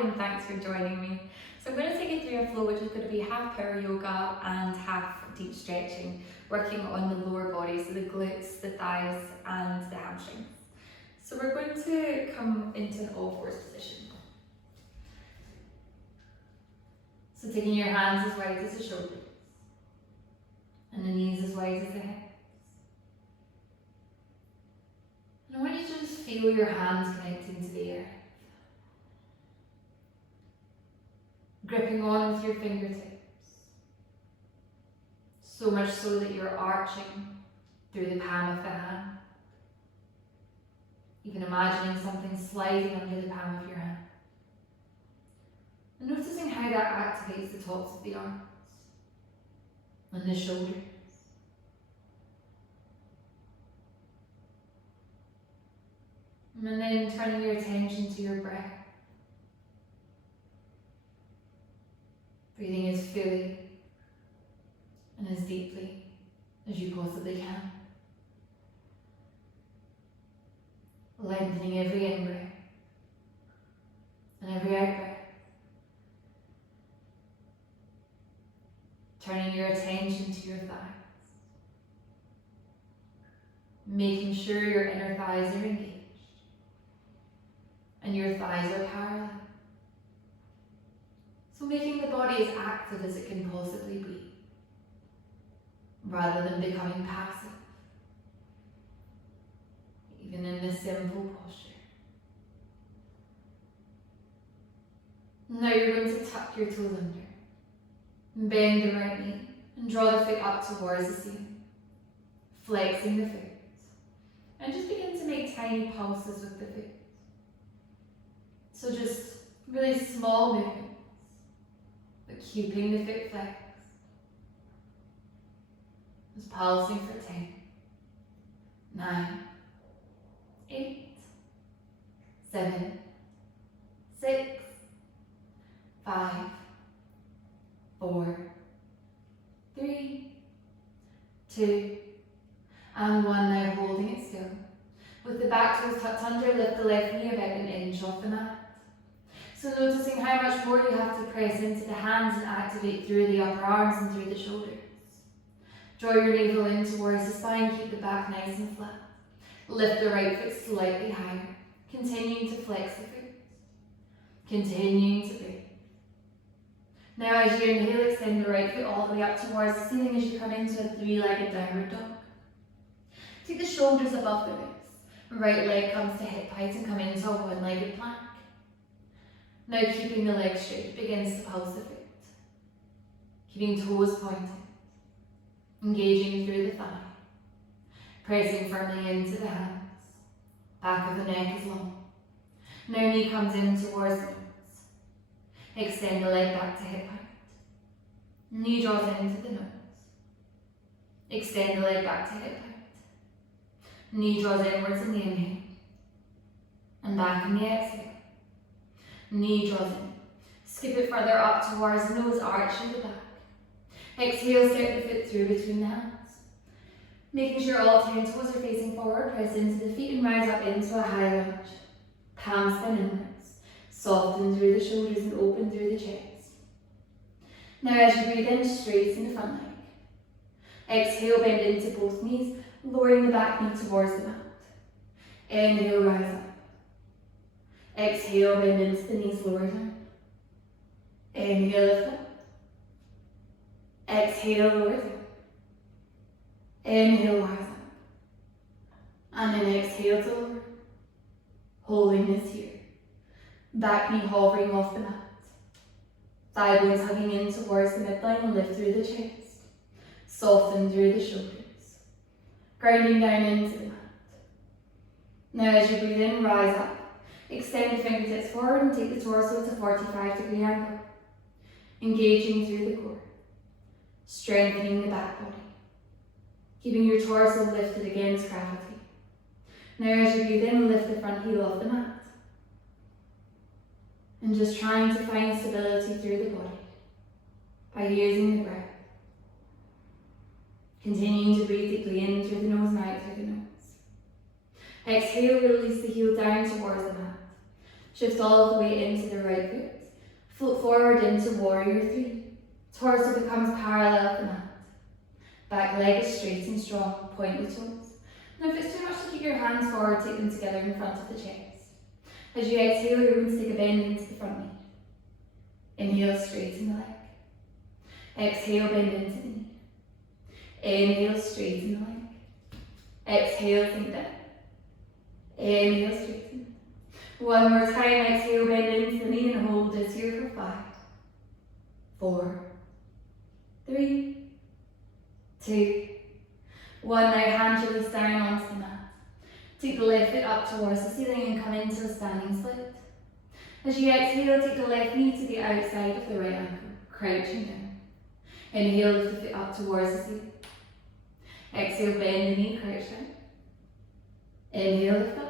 and thanks for joining me. So I'm going to take you through a flow which is going to be half power yoga and half deep stretching, working on the lower body, so the glutes, the thighs and the hamstrings. So we're going to come into an all fours position. So taking your hands as wide as the shoulders and the knees as wide as the hips. And I want you to just feel your hands connecting to the earth. Gripping on with your fingertips. So much so that you're arching through the palm of the hand. Even imagining something sliding under the palm of your hand. And noticing how that activates the tops of the arms and the shoulders. And then turning your attention to your breath. Breathing as fully and as deeply as you possibly can. Lengthening every in-breath and every out-breath. Turning your attention to your thighs. Making sure your inner thighs are engaged and your thighs are parallel. So making the body as active as it can possibly be, rather than becoming passive, even in this simple posture. Now you're going to tuck your toes under, and bend the right knee, and draw the foot up towards the ceiling, flexing the foot, and just begin to make tiny pulses with the foot. So just really small movements, but keeping the foot flexed. Just pulsing for 10, 9, 8, 7, 6, 5, 4, 3, 2, and 1. Now holding it still. With the back toes tucked under, lift the left knee about an inch off the mat. So noticing how much more you have to press into the hands and activate through the upper arms and through the shoulders. Draw your navel in towards the spine, keep the back nice and flat. Lift the right foot slightly higher, continuing to flex the foot. Continuing to breathe. Now as you inhale, extend the right foot all the way up towards the ceiling as you come into a three-legged downward dog. Take the shoulders above the ribs. Right leg comes to hip height and come into a one-legged plank. Now keeping the leg straight, begins to pulse the foot. Keeping toes pointed. Engaging through the thigh. Pressing firmly into the hands. Back of the neck is long. Now knee comes in towards the nose. Extend the leg back to hip height. Knee draws into the nose. Extend the leg back to hip height. Knee draws inwards in the inhale. And back in the exhale. Knee draws in. Skip it further up towards the nose, arching the back. Exhale, step the foot through between the hands. Making sure all 10 toes are facing forward, press into the feet and rise up into a high lunge. Palms spin inwards. Soften through the shoulders and open through the chest. Now as you breathe in, straighten the front leg. Exhale, bend into both knees, lowering the back knee towards the mat. Inhale, rise up. Exhale, bend into the knees, lower down. Inhale, lift up. Exhale, lower down. Inhale, rise up. And then exhale to lower. Holding this here. Back knee hovering off the mat. Thigh bones hugging in towards the midline, lift through the chest. Soften through the shoulders. Grounding down into the mat. Now as you breathe in, rise up. Extend the fingertips forward and take the torso to 45-degree angle. Engaging through the core. Strengthening the back body. Keeping your torso lifted against gravity. Now as you breathe in, lift the front heel off the mat. And just trying to find stability through the body by using the breath. Continuing to breathe deeply in through the nose and out through the nose. Exhale, release the heel down towards the mat. Shift all of the weight into the right foot. Float forward into warrior 3. Torso becomes parallel to the mat. Back leg is straight and strong, point the toes. Now if it's too much to keep your hands forward, take them together in front of the chest. As you exhale, you're going to take a bend into the front knee. Inhale, straighten the leg. Exhale, bend into the knee. Inhale, straighten the leg. Exhale, sink down. Inhale, straighten. One more time, exhale, bend into the knee and hold this here for 5, 4, 3, 2, 1. Now hand release down onto the mat. Take the left foot up towards the ceiling and come into a standing split. As you exhale, take the left knee to the outside of the right ankle, crouching down. Inhale, lift the foot up towards the ceiling. Exhale, bend the knee, crouch down. Inhale, lift up.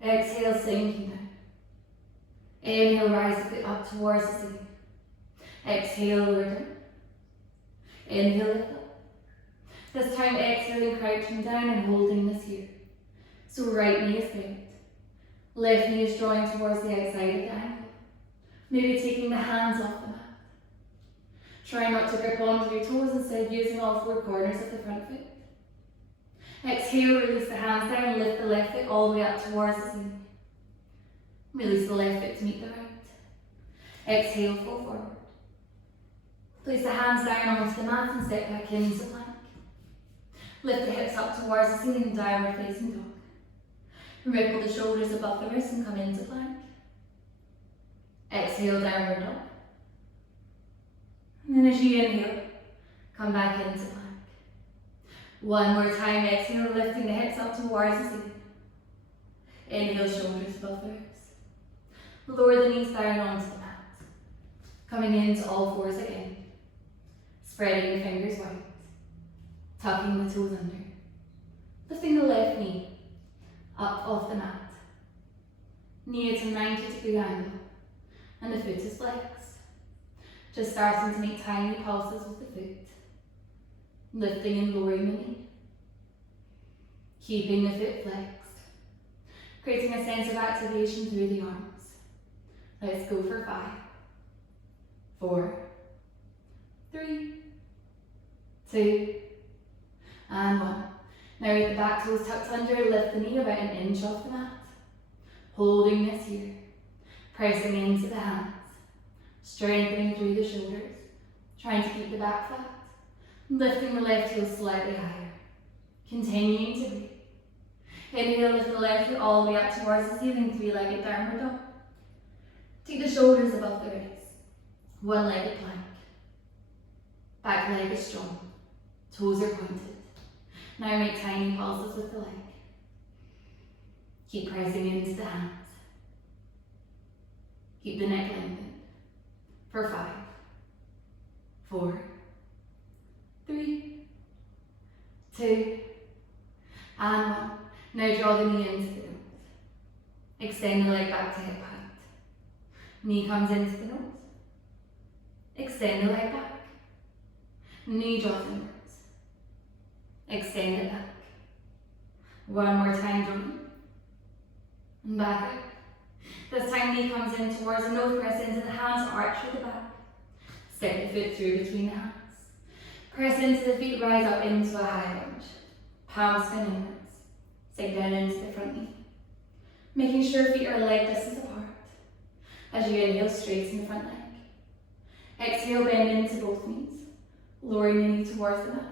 Exhale, sinking down. Inhale, rise the foot up towards the ceiling. Exhale, lower down. Inhale, lift up. This time exhaling, crouching down and holding this here. So right knee is bent. Left knee is drawing towards the outside of the ankle. Maybe taking the hands off the mat. Try not to grip onto your toes, instead using all 4 corners of the front foot. Exhale, release the hands down, lift the left foot all the way up towards the ceiling. Release the left foot to meet the right. Exhale, fall forward. Place the hands down onto the mat and step back into plank. Lift the hips up towards the ceiling, downward facing dog. Ripple the shoulders above the wrists and come into plank. Exhale, downward dog. And then as you inhale, come back into plank. One more time, exhale, lifting the hips up towards the ceiling. Inhale, shoulders above the wrists. Lower the knees down onto the mat. Coming into all 4s again. Spreading the fingers wide. Tucking the toes under. Lifting the left knee up off the mat. Knee at a 90-degree angle. And the foot is flexed. Just starting to make tiny pulses with the foot. Lifting and lowering the knee. Keeping the foot flexed. Creating a sense of activation through the arms. Let's go for 5, 4, 3, 2, and 1. Now with the back toes tucked under, lift the knee about an inch off the mat. Holding this here. Pressing into the hands. Strengthening through the shoulders. Trying to keep the back flat. Lifting the left heel slightly higher. Continuing to breathe. Inhale, lift the left foot all the way up towards the ceiling, 3-legged downward dog. Take the shoulders above the wrists. 1-legged plank. Back leg is strong. Toes are pointed. Now make tiny pulses with the leg. Keep pressing into the hands. Keep the neck lengthened. For 5, 4, 3, 2, and 1. Now draw the knee into the nose. Extend the leg back to hip height. Knee comes into the nose. Extend the leg back. Knee draws inwards. Extend it back. One more time, join. And back out. This time knee comes in towards the nose, press into the hands, arch with the back. Step the foot through between the hands. Press into the feet, rise up into a high lunge. Palms spin inwards. Sink down into the front knee. Making sure feet are leg distance apart. As you inhale, straighten the front leg. Exhale, bend into both knees. Lowering the knee towards the mat.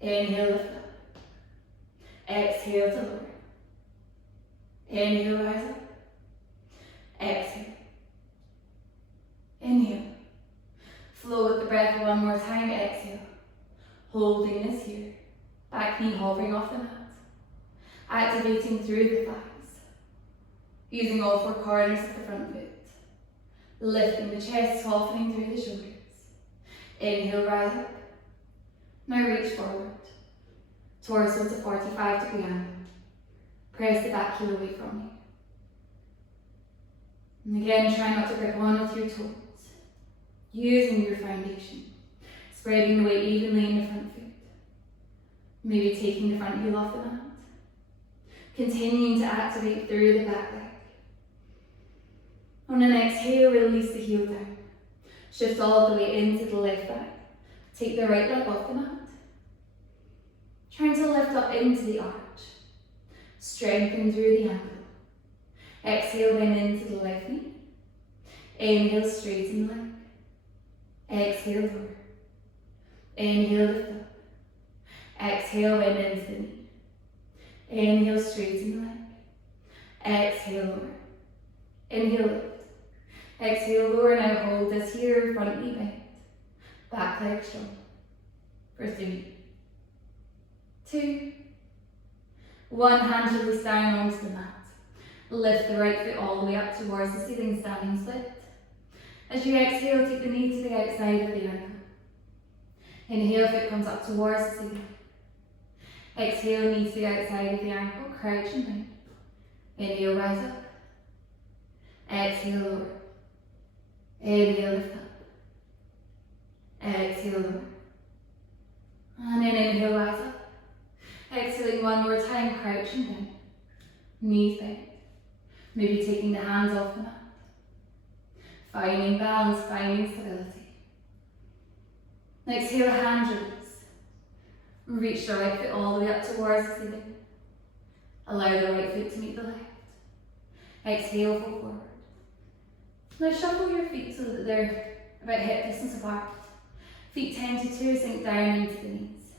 Inhale, lift up. Exhale to lower. Inhale, rise up. Exhale. Inhale. Flow with the breath one more time. Exhale. Holding this here. Back knee hovering off the mat. Activating through the thighs. Using all 4 corners of the front foot. Lifting the chest, softening through the shoulders. Inhale, rise up. Now reach forward. Torso to 45-degree angle. Press the back heel away from you. And again, try not to grip on with your toes. Using your foundation. Spreading the weight evenly in the front foot. Maybe taking the front heel off the mat. Continuing to activate through the back leg. On an exhale, release the heel down. Shift all the way into the left back. Take the right leg off the mat. Trying to lift up into the arch. Strengthen through the ankle. Exhale, bend into the left knee. Inhale, straighten the leg. Exhale, lower. Inhale, lift up. Exhale, bend into the knee. Inhale, straighten the leg. Exhale, lower. Inhale, lift. Exhale, lower. Now hold this here, front knee bent. Back leg strong. For 3, 2, 1. Hand release down onto the mat. Lift the right foot all the way up towards the ceiling, standing split. As you exhale, take the knee to the outside of the ankle. Inhale, foot comes up towards the ceiling. Exhale, knee to the outside of the ankle, crouch and down. Inhale, rise up. Exhale, lower. Inhale, lift up. Exhale, lower. And then inhale, rise up. Exhaling one more time, crouch and down. Knees bent. Maybe taking the hands off the mat. Finding balance, finding stability. Exhale, hand release. Reach the right foot all the way up towards the ceiling. Allow the right foot to meet the left. Exhale, fold forward. Now shuffle your feet so that they're about hip distance apart. Feet 10 to 2, sink down into the knees.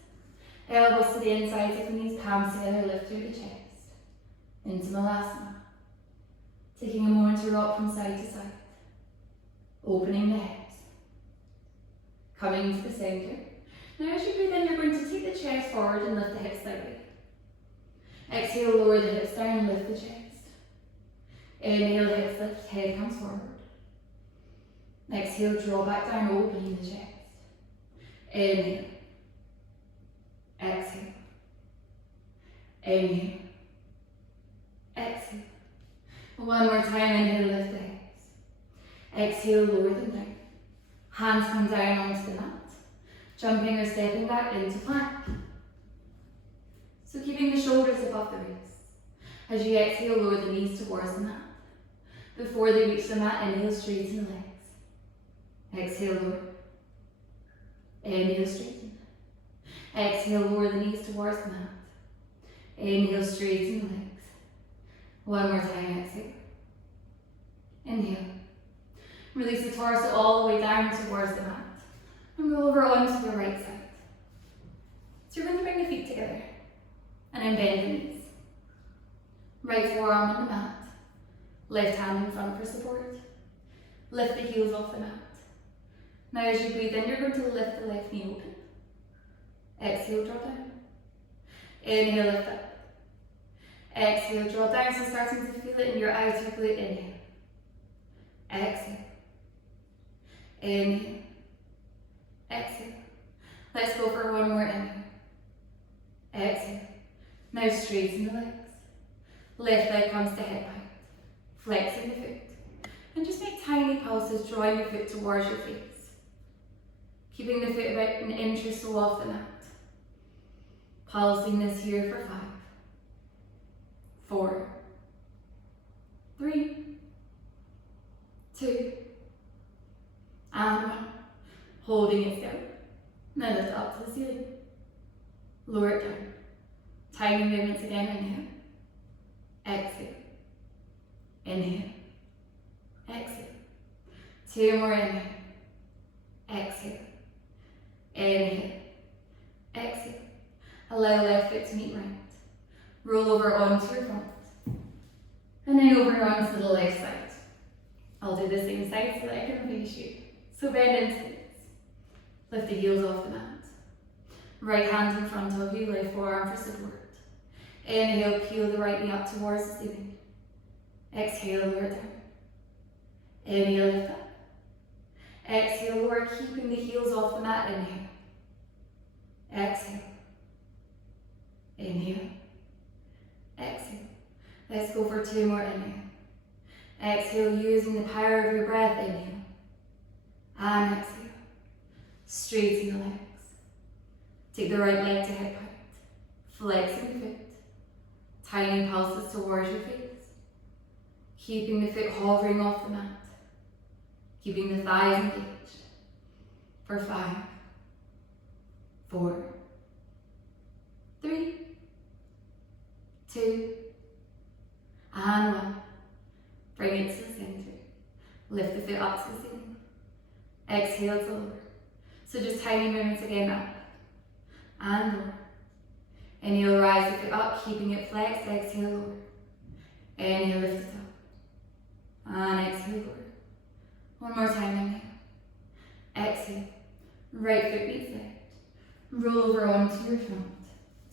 Elbows to the insides of the knees, palms together, lift through the chest. Into Malasana. Taking a moment to rock from side to side. Opening the hips. Coming to the centre. Now as you breathe in, you're going to take the chest forward and lift the hips slightly. Exhale, lower the hips down, lift the chest. Inhale, hips lift, head comes forward. Exhale, draw back down, opening the chest. Inhale. Exhale. Inhale. Exhale. One more time, inhale, lift the hips. Exhale, lower them down. Hands come down onto the mat. Jumping or stepping back into plank. So keeping the shoulders above the wrists. As you exhale, lower the knees towards the mat. Before they reach the mat, inhale, straighten the legs. Exhale, lower. Inhale, straighten. Exhale, lower the knees towards the mat. Inhale, straighten the legs. One more time, exhale. Inhale. Release the torso all the way down towards the mat. And roll over onto your right side. So you're going to bring the feet together. And then bend the knees. Right forearm on the mat. Left hand in front for support. Lift the heels off the mat. Now as you breathe in, you're going to lift the left knee open. Exhale, draw down. Inhale, lift up. Exhale, draw down, so starting to feel it in your outer glute. Inhale. Exhale. Inhale. Exhale. Let's go for one more inhale. Exhale. Now straighten the legs. Left leg comes to hip height. Flexing the foot. And just make tiny pulses, drawing the foot towards your face. Keeping the foot about an inch or so off the mat. Pulsing this here for 5, 4, 3, 2, and 1. Holding it still. Now lift up to the ceiling. Lower it down. Tiny movements again. Inhale. Exhale. Inhale. Exhale. 2 more. Inhale. Exhale. Inhale. Exhale. Allow left foot to meet right. Roll over onto your front. And then over onto the left side. I'll do the same side so that I can face you. So bend into this. Lift the heels off the mat. Right hand in front of you, left forearm for support. Inhale, peel the right knee up towards the ceiling. Exhale, lower down. Inhale, lift up. Exhale, lower, keeping the heels off the mat. Inhale. Exhale. Inhale. Exhale. Let's go for 2 more. Inhale. Exhale, using the power of your breath. Inhale. And exhale. Straighten the legs. Take the right leg to hip height. Flexing the foot. Tiny pulses towards your face. Keeping the foot hovering off the mat. keeping the thighs engaged. For 5, 4, 3, 2, and 1. Bring it to the center. Lift the foot up to the ceiling. Exhale to lower. So just tiny movements again, up and lower. Inhale, rise the foot up, keeping it flexed. Exhale, lower. Inhale, lift it up. And exhale, lower. One more time, inhale. Exhale. Right foot meets left. Roll over onto your front.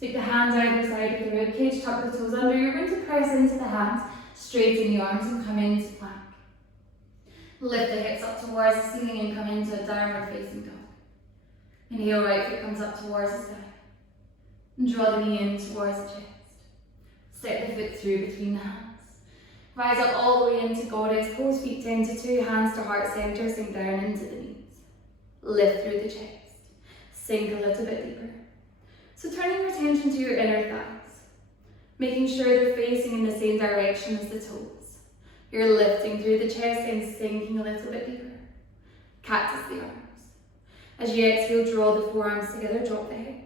Take the hands either side of the rib cage, tuck the toes under. You're going to press into the hands, straighten the arms and come into plank. Lift the hips up towards the ceiling and come into a downward facing dog. Inhale, right foot comes up towards the sky. And draw the knee in towards the chest. Step the foot through between the hands. Rise up all the way into goddess pose, feet down to 2 hands to heart center, sink down into the knees. Lift through the chest. Sink a little bit deeper. So turning your attention to your inner thighs, making sure they're facing in the same direction as the toes. You're lifting through the chest and sinking a little bit deeper. Cactus the arms. As you exhale, draw the forearms together, drop the head.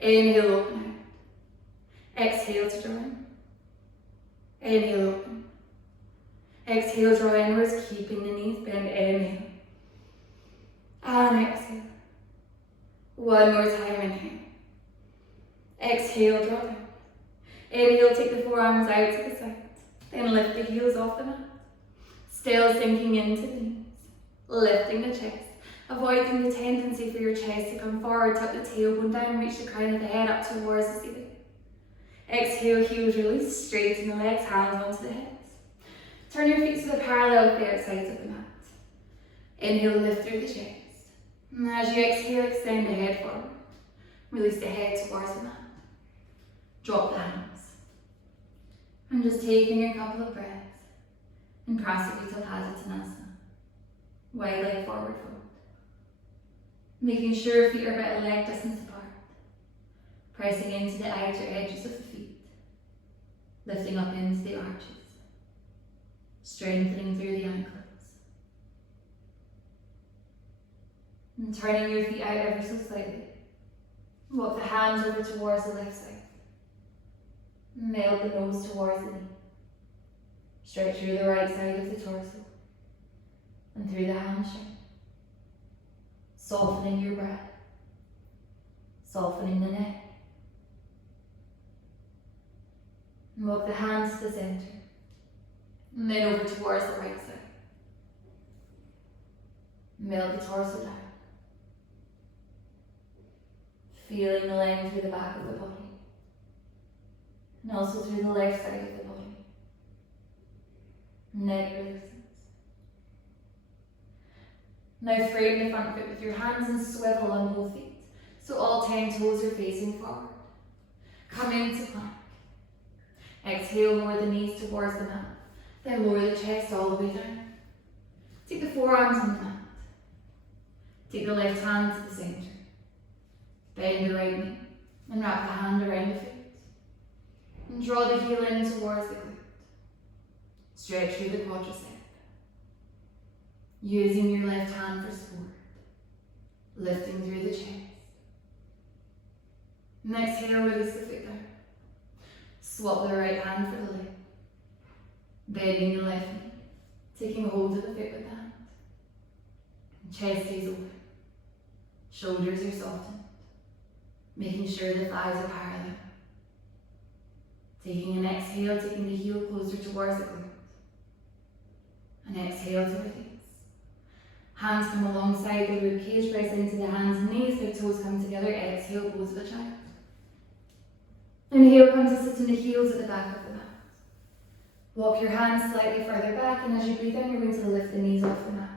Inhale, open out. Exhale to draw in. Inhale, open. Exhale, draw inwards, keeping the knees bent. Inhale. And exhale. One more time, inhale. Exhale, draw down. Inhale, take the forearms out to the side. Then lift the heels off the mat. Still sinking into the knees. Lifting the chest. Avoiding the tendency for your chest to come forward, tuck the tailbone down, reach the crown of the head up towards the ceiling. Exhale, heels release, straighten the legs, hands onto the hips. Turn your feet to the parallel with the outsides of the mat. Inhale, lift through the chest. And as you exhale, extend the head forward. Release the head towards the mat. Drop the hands. And just taking a couple of breaths in Prasarita. Wide leg forward fold. Making sure feet are about a leg distance apart. Pressing into the outer edges of the feet. Lifting up into the arches. Strengthening through the ankles. And turning your feet out ever so slightly. Walk the hands over towards the left side. Melt the nose towards the knee. Stretch through the right side of the torso. And through the hamstring. Softening your breath. Softening the neck. And walk the hands to the center. And then over towards the right side. Melt the torso down. Feeling the length through the back of the body. And also through the left side of the body. Neck releases. Now frame the front foot with your hands and swivel on both feet. So all 10 toes are facing forward. Come into plank. Exhale, lower the knees towards the mat. Then lower the chest all the way down. Take the forearms on the mat. Take the left hand to the center. Bend the right knee and wrap the hand around the foot. And draw the heel in towards the glute. Stretch through the quadricep. Using your left hand for support. Lifting through the chest. And exhale, release the foot down. Swap the right hand for the leg. Bending the left knee. Taking hold of the foot with the hand. Chest stays open. Shoulders are softened. Making sure the thighs are parallel. Taking an exhale, taking the heel closer towards the glute. And exhale to release. Hands come alongside the rib cage, press into the hands and knees, their toes come together, exhale, pose of a child. Inhale, come to sit in the heels at the back of the mat. Walk your hands slightly further back, and as you breathe in, you're going to lift the knees off the mat.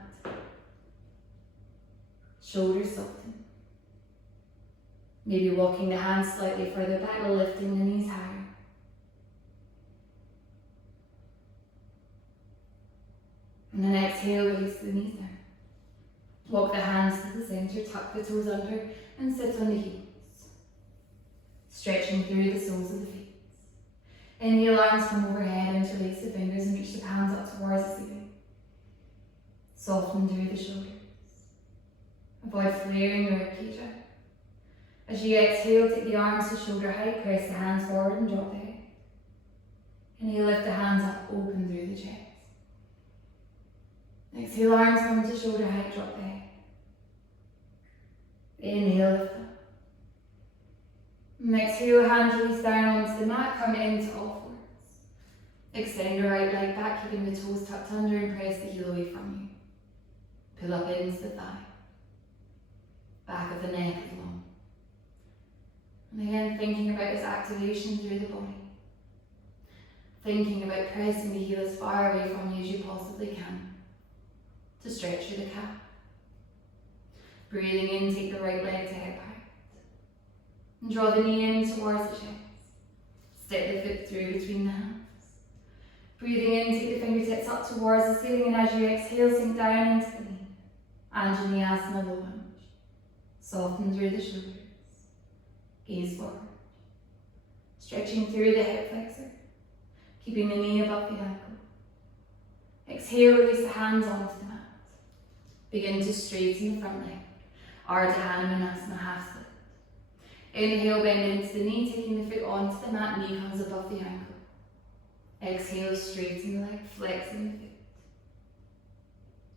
Shoulders soften. Maybe walking the hands slightly further back, lifting the knees higher. And then exhale, release the knees down. Walk the hands to the center, tuck the toes under, and sit on the heels. Stretching through the soles of the feet. Inhale, arms come overhead, interlace the fingers and reach the palms up towards the ceiling. Soften through the shoulders. Avoid flaring your ribcage out. As you exhale, take the arms to shoulder height, press the hands forward and drop the head. Inhale, lift the hands up, open through the chest. Exhale, arms come to shoulder height, drop the head. Inhale, lift up. And exhale, hands release down onto the mat, come into all fours. Extend your right leg back, keeping the toes tucked under and press the heel away from you. Pull up into the thigh. Back of the neck is long. And again, thinking about this activation through the body. Thinking about pressing the heel as far away from you as you possibly can to stretch through the calf. Breathing in, take the right leg to hip height. And draw the knee in towards the chest. Step the foot through between the hands. Breathing in, take the fingertips up towards the ceiling, and as you exhale, sink down into the knee. Anjaneyasana low lunge. Soften through the shoulders. Gaze forward. Stretching through the hip flexor. Keeping the knee above the ankle. Exhale, release the hands onto the mat. Begin to straighten the front leg. Ardha Hanumanasana, half split. Inhale, bend into the knee, taking the foot onto the mat, knee comes above the ankle. Exhale, straighten the leg, flexing the foot.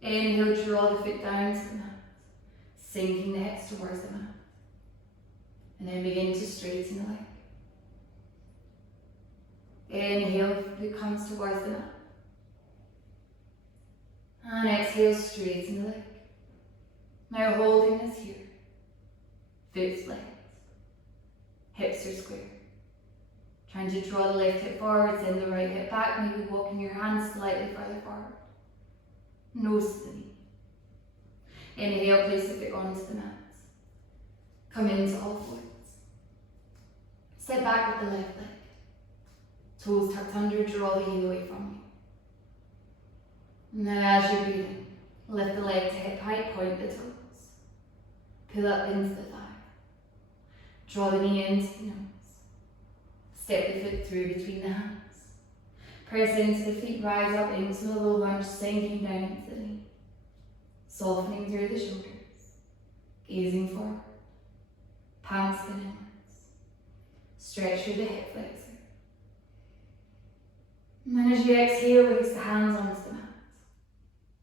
Inhale, draw the foot down to the mat, sinking the hips towards the mat. And then begin to straighten the leg. Inhale, foot comes towards the mat. And exhale, straighten the leg. Now holding this here. Foot splits. Hips are square. Trying to draw the left hip forward, send the right hip back, maybe walking your hands slightly further forward. Nose to the knee. Inhale, place the foot onto the mat. Come into all fours. Step back with the left leg. Toes tucked under, draw the heel away from you. Now as you breathe in, lift the leg to hip height, point the toes. Pull up into the thigh. Draw the knee into the nose. Step the foot through between the hands. Press into the feet, rise up into a low lunge, sinking down into the knee. Softening through the shoulders. Gazing forward. Palms spin inwards. Stretch through the hip flexor. And then as you exhale, release the hands onto the mat.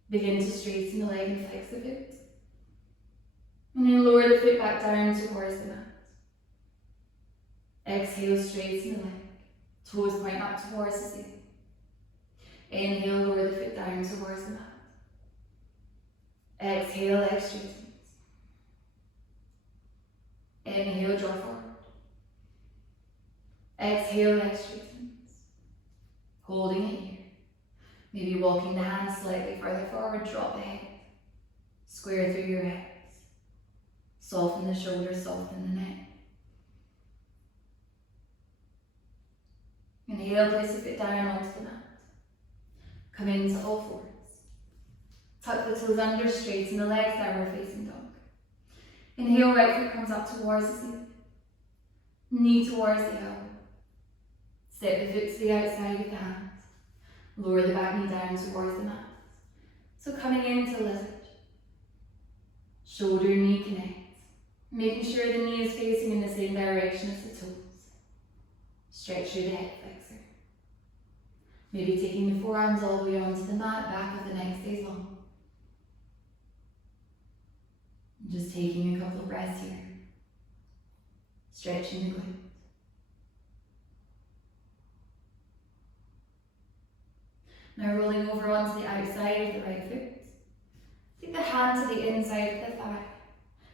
Begin to straighten the leg and flex the foot. And then lower the foot back down towards the mat. Exhale, straighten the leg. Toes point up towards the ceiling. Inhale, lower the foot down towards the mat. Exhale, leg straightens. Inhale, draw forward. Exhale, leg straightens. Holding it here. Maybe walking the hands slightly further forward, drop the head. Square through your hips. Soften the shoulders, soften the neck. Inhale, place the foot down onto the mat. Come into all fours. Tuck the toes under, straighten the legs, downward facing dog. Inhale, right foot comes up towards the ceiling. Knee towards the elbow. Step the foot to the outside of the hands. Lower the back knee down towards the mat. So coming into lizard. Shoulder and knee connect. Making sure the knee is facing in the same direction as the toes. Stretch through the hip flexor. Maybe taking the forearms all the way onto the mat, back of the neck stays long. Just taking a couple of breaths here. Stretching the glutes. Now rolling over onto the outside of the right foot. Take the hand to the inside of the thigh.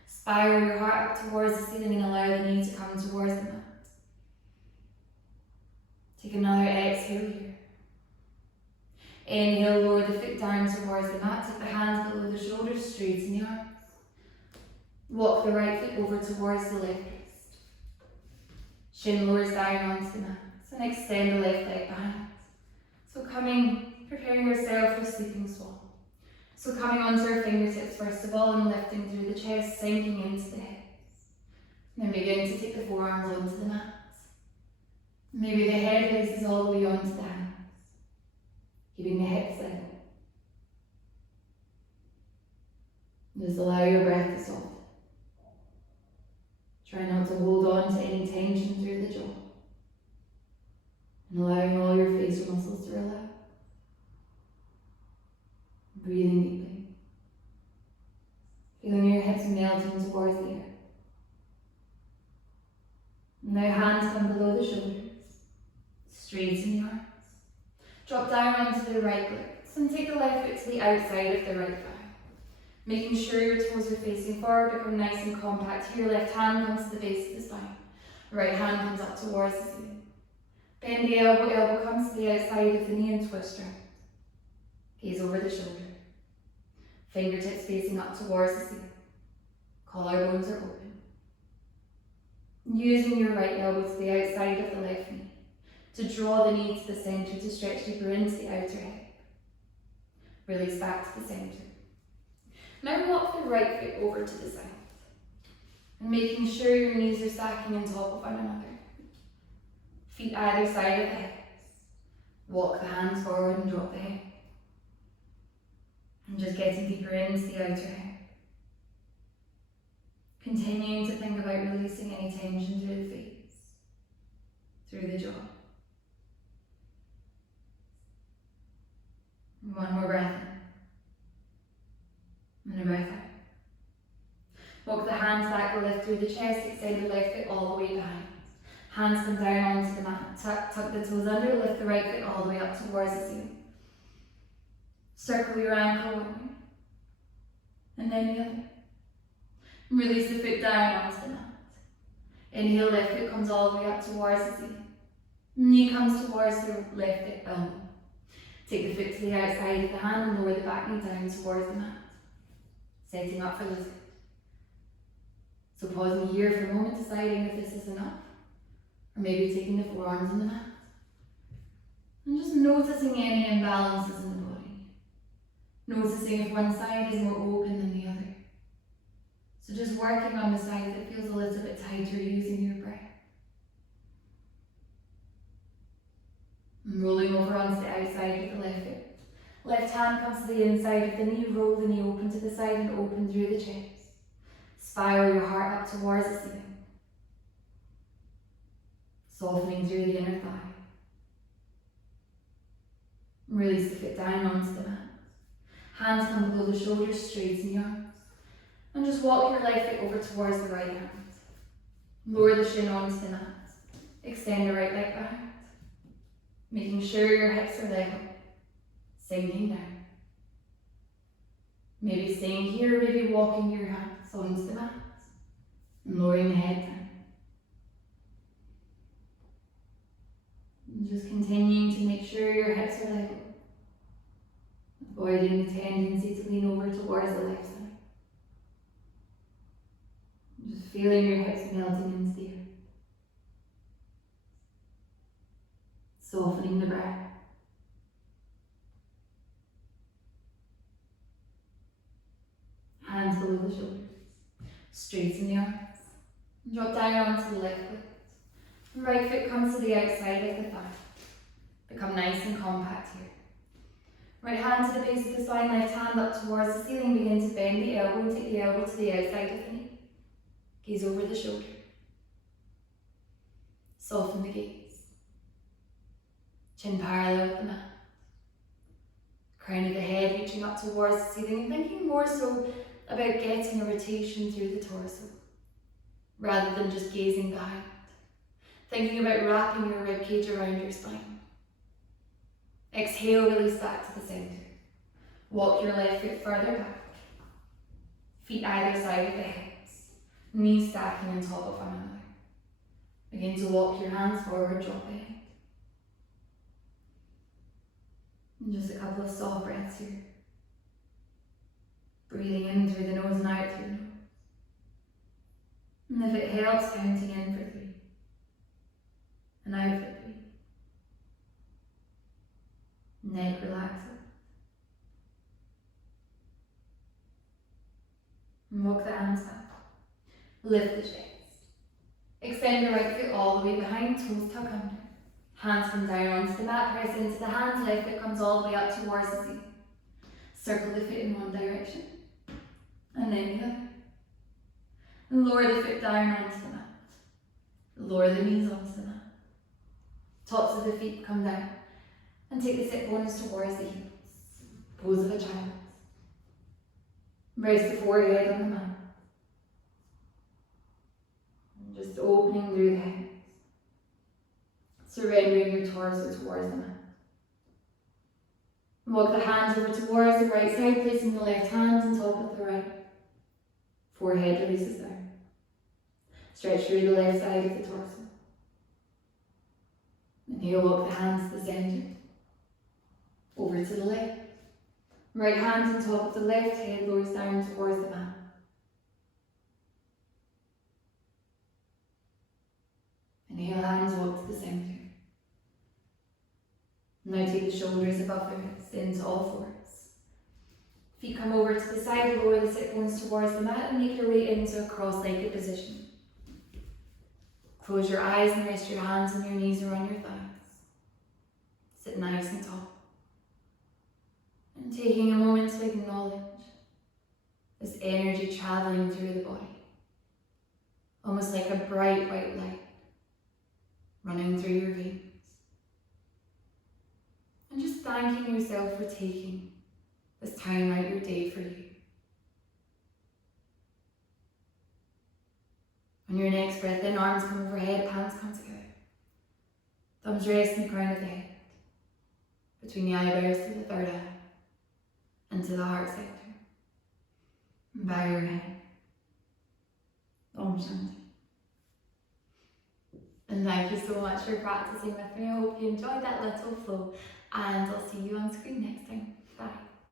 Spiral your heart up towards the ceiling and allow the knee to come towards the mat. Take another exhale here. Inhale, lower the foot down towards the mat. Take the hands below the shoulders, straighten the arms. Walk the right foot over towards the left wrist. Shin lowers down onto the mat. And extend the left leg behind. So preparing yourself for sleeping swan. So coming onto our fingertips first of all and lifting through the chest, sinking into the hips. Then begin to take the forearms onto the mat. Maybe the head faces all the way onto the hands. Keeping the hips level. Just allow your breath to soften. Try not to hold on to any tension through the jaw. And allowing all your facial muscles to relax. Breathing deeply. Feeling your hips melting towards the earth. Now hands come below the shoulders. Straighten the arms. Drop down onto the right glutes and take the left foot to the outside of the right thigh. Making sure your toes are facing forward, become nice and compact. Your left hand comes to the base of the spine. Right hand comes up towards the ceiling. Bend the elbow, elbow comes to the outside of the knee and twist round. Gaze over the shoulder. Fingertips facing up towards the ceiling. Collarbones are open. Using your right elbow to the outside of the left knee to draw the knee to the centre to stretch deeper into the outer hip. Release back to the centre. Now walk the right foot over to the side. And making sure your knees are stacking on top of one another. Feet either side of the hips. Walk the hands forward and drop the head. And just getting deeper into the outer hip. Continuing to think about releasing any tension through the face, through the jaw. One more breath in. And a breath out. Walk the hands back, lift through the chest, extend the left foot all the way behind. Hands come down onto the mat, tuck the toes under, lift the right foot all the way up towards the ceiling. Circle your ankle one way, and then the other. Release the foot down onto the mat. Inhale, left foot comes all the way up towards the ceiling. Knee comes towards the left hip elbow. Take the foot to the outside of the hand and lower the back knee down towards the mat. Setting up for lizard. So pausing here for a moment, deciding if this is enough. Or maybe taking the forearms on the mat. And just noticing any imbalances in the body. Noticing if one side is more open than the other. So just working on the side that feels a little bit tighter using your breath. And rolling over onto the outside of the left foot. Left hand comes to the inside of the knee, roll the knee open to the side and open through the chest. Spiral your heart up towards the ceiling. Softening through the inner thigh. Release the foot down onto the mat. Hands come below the shoulders, straighten the arms. And just walk your left foot over towards the right hand. Lower the shin onto the mat. Extend the right leg behind. Making sure your hips are level. Sinking down. Maybe staying here, maybe walking your hands onto the mat. And lowering the head down. And just continuing to make sure your hips are level. Avoiding the tendency to lean over towards the left side. Just feeling your hips melting into the earth. Softening the breath. Hands below the shoulders. Straighten the arms. Drop down onto the left foot. Right foot comes to the outside of the thigh. Become nice and compact here. Right hand to the base of the spine, left hand up towards the ceiling. Begin to bend the elbow and take the elbow to the outside of the knee. Gaze over the shoulder. Soften the gaze. Chin parallel with the mat. Crown of the head reaching up towards the ceiling and thinking more so about getting a rotation through the torso rather than just gazing behind. Thinking about wrapping your ribcage around your spine. Exhale, release back to the centre. Walk your left foot further back. Feet either side of the hips. Knees stacking on top of one another. Begin to walk your hands forward, drop the head. And just a couple of soft breaths here. Breathing in through the nose and out through the nose. And if it helps, counting in for 3. And out for 3. Neck relaxes. And walk the hands back. Lift the chest. Extend your right foot all the way behind, toes tuck under. Hands come down onto the mat, press into the hands, left foot comes all the way up towards the ceiling. Circle the foot in one direction. And then the other. And lower the foot down onto the mat. Lower the knees onto the mat. Tops of the feet come down. And take the sit bones towards the heels. Pose of a child. Raise the forehead on the mat. And just opening through the hands. Surrendering your torso towards the mat. Walk the hands over towards the right side, placing the left hand on top of the right. Forehead releases down. Stretch through the left side of the torso. Inhale, walk the hands to the centre. Over to the left. Right hand on top of the left, head lowers down towards the mat. Inhale, hands walk to the centre. Now take the shoulders above the hips into all fours. Feet come over to the side, lower the sit bones towards the mat and make your way into a cross-legged position. Close your eyes and rest your hands on your knees or on your thighs. Sit nice and tall. And taking a moment to acknowledge this energy traveling through the body. Almost like a bright white light running through your veins. And just thanking yourself for taking this time out your day for you. On your next breath in, arms come overhead, palms come together. Thumbs rest in the crown of the head, between the eyebrows to the third eye, and to the heart center. And bow your head. Om Shanti. And thank you so much for practicing with me. I hope you enjoyed that little flow, and I'll see you on screen next time.